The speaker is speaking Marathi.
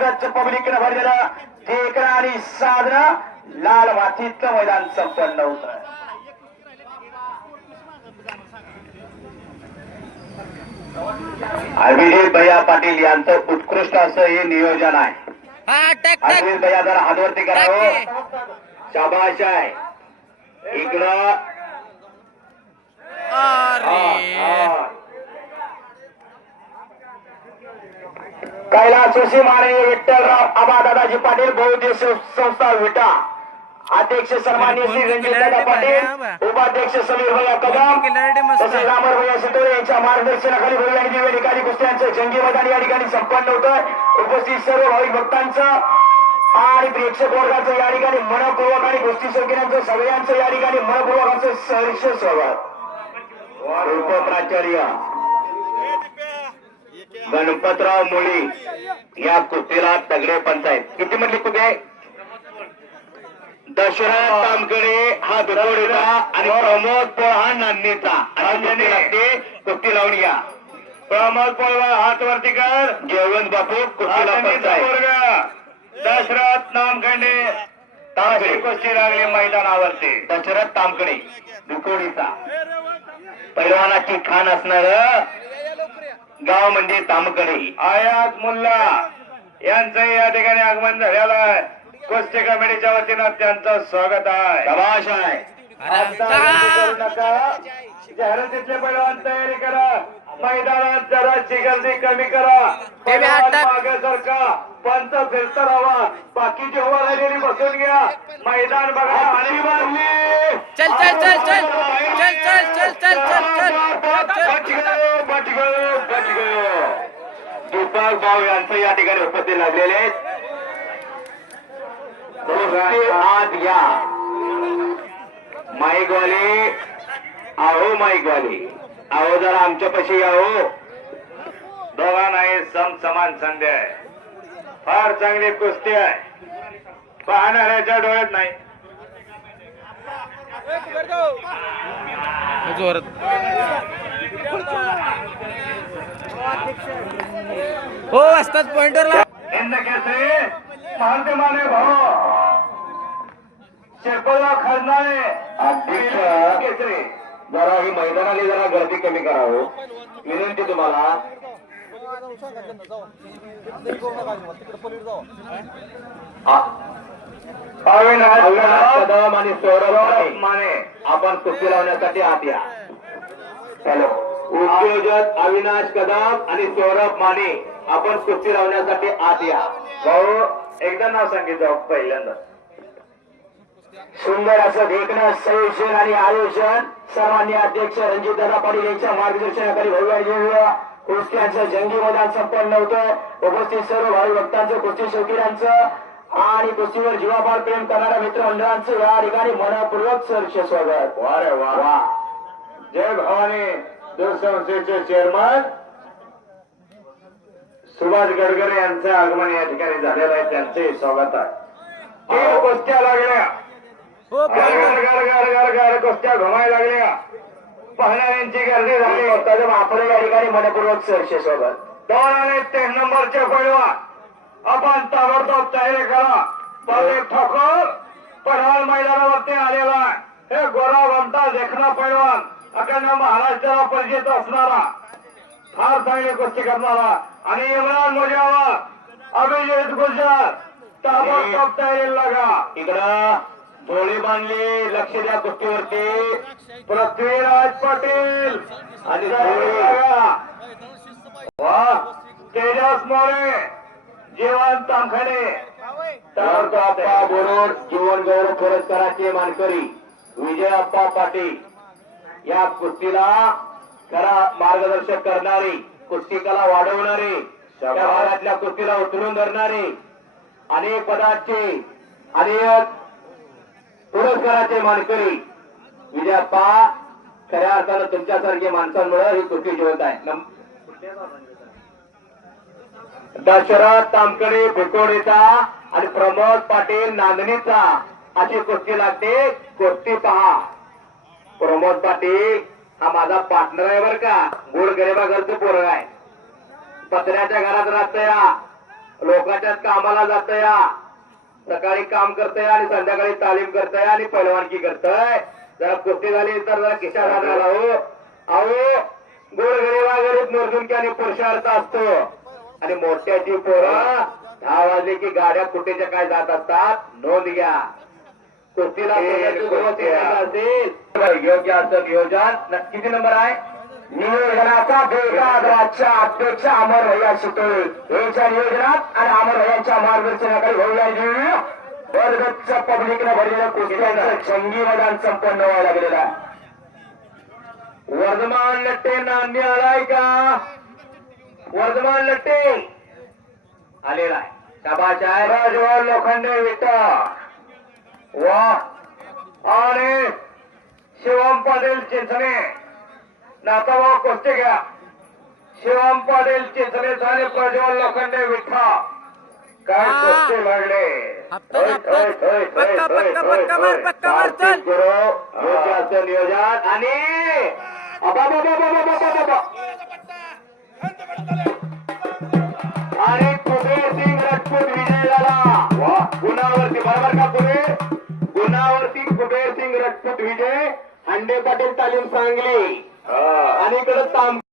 जबरदस्त पब्लिकनं भरलेलं टेकरा आणि साधना लाल मातीचं मैदान संपन्न होतं. अभिजित भैया पाटील यांचं उत्कृष्ट असं हे नियोजन आहे. अभिजित भैया जरा हातवरती करावं. शाबाश आहे. इकडं कैलास जोशी माने विठ्ठलराव आबा दादाजी पाटील बहुउद्देशीय संस्था विटा अध्यक्ष सन्माननीय श्री रणजितदादा पाटील उपाध्यक्ष समीर भैया कदम तसेच रामर भैया शितोळे यांच्या मार्गदर्शनाखाली भव्य आणि दिव्य निकाली कुस्त्यांचं जंगी मैदान या ठिकाणी संपन्न होतं. उपस्थित सर्व भाविक भक्तांचं आणि प्रेक्षक वर्गाचं या ठिकाणी मनपूर्वक आणि गोष्टी शौकीनांचं सगळ्यांचं या ठिकाणी मनपूर्वक असं सहर्ष स्वागत. उपप्राचार्य गणपतराव मुळी या कुस्तीला तगडे पंचायत किती म्हटली कुठे दशरथ तामकडे हा दुधोडीचा आणि प्रमोद पोळा नांदणीचा आणि कुस्ती लावून या. प्रमोद पोळा हात वरती कर. जयवंत बापू कुस्तीला पंचायत. दशरथ तामखंडे तामकडे कुस्ती लागली मैदानावरती. दशरथ तामकडे दुधोडीचा पैलवानाची खान असणार गाव म्हणजे तामकडे. आयात मुल्ला यांचं या ठिकाणी आगमन झालेलं आहे. कुस्ती कमिटीच्या वतीनं त्यांचं स्वागत आहे. शबाश आहे. जाहिरातीतले पैलवान तयारी करा. मैदानात जरा गर्दी कमी करा. मागे सरका. पंच फिरता राहा. बाकीची उभा राहिलेली बसून घ्या. मैदान बघा. आणि बांधली. चल चल चल चल चल चल चल चल दीपक भाऊ यांचं या ठिकाणी उपस्थित लागलेले आहेत. आज या माईकवाले आहो. माईकवाले आहो जरा आमच्यापाशी आहो. दोघा नाही समान संधी आहे. फार चांगली कुस्ती आहे. पाहणाऱ्याच्या डोळ्यात नाही. हो असतात पॉइंटरला मानते माने भाऊ शेकोला खजनाने अध्यक्ष जरा ही मैदानाने जरा गर्दी कमी करावं विनंती तुम्हाला. कदम आणि सौरभ माने आपण कुस्ती लावण्यासाठी आत या. हॅलो उद्योजक अविनाश कदम आणि सौरभ माने आपण कुस्ती लावण्यासाठी आत या. भाऊ एकदा नाव सांगितलं पहिल्यांदा. सुंदर असं देखणं संयोजन आणि आयोजन सन्माननीय अध्यक्ष रणजितदादा पाटील यांच्या मार्गदर्शनाखाली भव्य कुस्त्यांचं जंगी मैदान संपन्न होतं. उपस्थित सर्व भावी भक्तांचं कुस्ती शौकीनांचं आणि कुस्तीवर जीवापाड प्रेम करणाऱ्या मित्रमंडळांचं या ठिकाणी मनपूर्वक सहर्ष स्वागत. वा वा. जय भवानी दूध संस्थेचे चेअरमन सुभाष गडकरी यांचं आगमन या ठिकाणी झालेलं आहे. त्यांचे स्वागत आहे. कुस्त्या लागल्या. कुस्त्या घुमायला लागल्या. पाहणाऱ्यांची गर्दी झाली. आपण या ठिकाणी मनपूर्वक सहर्ष स्वागत. 2 आणि 3 नंबरचे पैलवान आपण ताबडतोब तयारी करा. पाले ठाकूर पडवाल मैदानावरती आलेला आहे. हे गोरा बनता देखणा पैलवान अखंड महाराष्ट्राला परिचित असणारा फार चांगली कुस्ती करणारा आणि इम्रान मुजावर अभिजित गुजरात ताबडतोब तयारी लागा. इकडं झोळी बांधली. लक्ष द्या कुस्तीवरती. पृथ्वीराज पाटील आणि वा तेजस मोरे जीवन तामखडे तालुका बोरोड जीवन गौरव पुरस्काराचे मानकरी विजय अप्पा पाटील या कुस्तीला खरा मार्गदर्शक करणारे कुस्ती कला वाढवणारे त्या भागातल्या कुस्तीला उतरून धरणारे अनेक पदाचे अनेक पुरस्काराचे मानकरी विजय अप्पा खऱ्या अर्थानं तुमच्यासारखे माणसांमुळे ही कुस्ती जिवंत आहे. दशरथ तामकडे बुकोडीचा आणि प्रमोद पाटील नांदणीचा अशी कुस्ती लागते. कुस्ती पहा. प्रमोद पाटील हा माझा पार्टनर आहे बर का. गोड गरिबा घरचं पोरग आहे. पत्र्याच्या घरात राहत या लोकांनी त्यात कामाला जातोय सकाळी काम करतोय आणि संध्याकाळी तालीम करतोय आणि पैलवानकी करतोय. जरा कुस्ती झाली तर जरा खिशा घालायला हो. अहो गोरगरीबा गरीब मोरजुनक्याने पुरुषार्थ असतो आणि मोठ्याची पोरं 10 वाजले की गाड्या कुठेच्या काय जात असतात. नोंद घ्या. कुस्तीला असेल योग्य असं नियोजन. किती नंबर आहे? नियोजनाचा भेगा राजच्या अध्यक्ष अमर भैया शितोळे यांच्या नियोजनात आणि अमर भैयांच्या मार्गदर्शनाखाली भैया वर्गच्च पब्लिकने भरलेल्या कुस्त्यांचं जंगी मैदान संपन्न व्हायला लागलेलं आहे. वर्धमान लट्टे नांदी आलाय का? वर्धमान लट्टे आलेला आहे. शाबाश आहे. राजवार लोखंडे विटा वा आणि शिवम पाटील चिंचणे नातावा कुस्ती घ्या. शिवम पाटील चिंचणे झाले प्रज्वल लोखंडे विठा काय कुस्ती लागले. नियोजन आणि आणि कुबेर सिंग राजपूत विजय झाला. गुणावरती बरोबर का कुबेर? गुणावरती कुबेर सिंग राजपूत विजय. हांडे पाटील तालीम सांगली आणि इकडे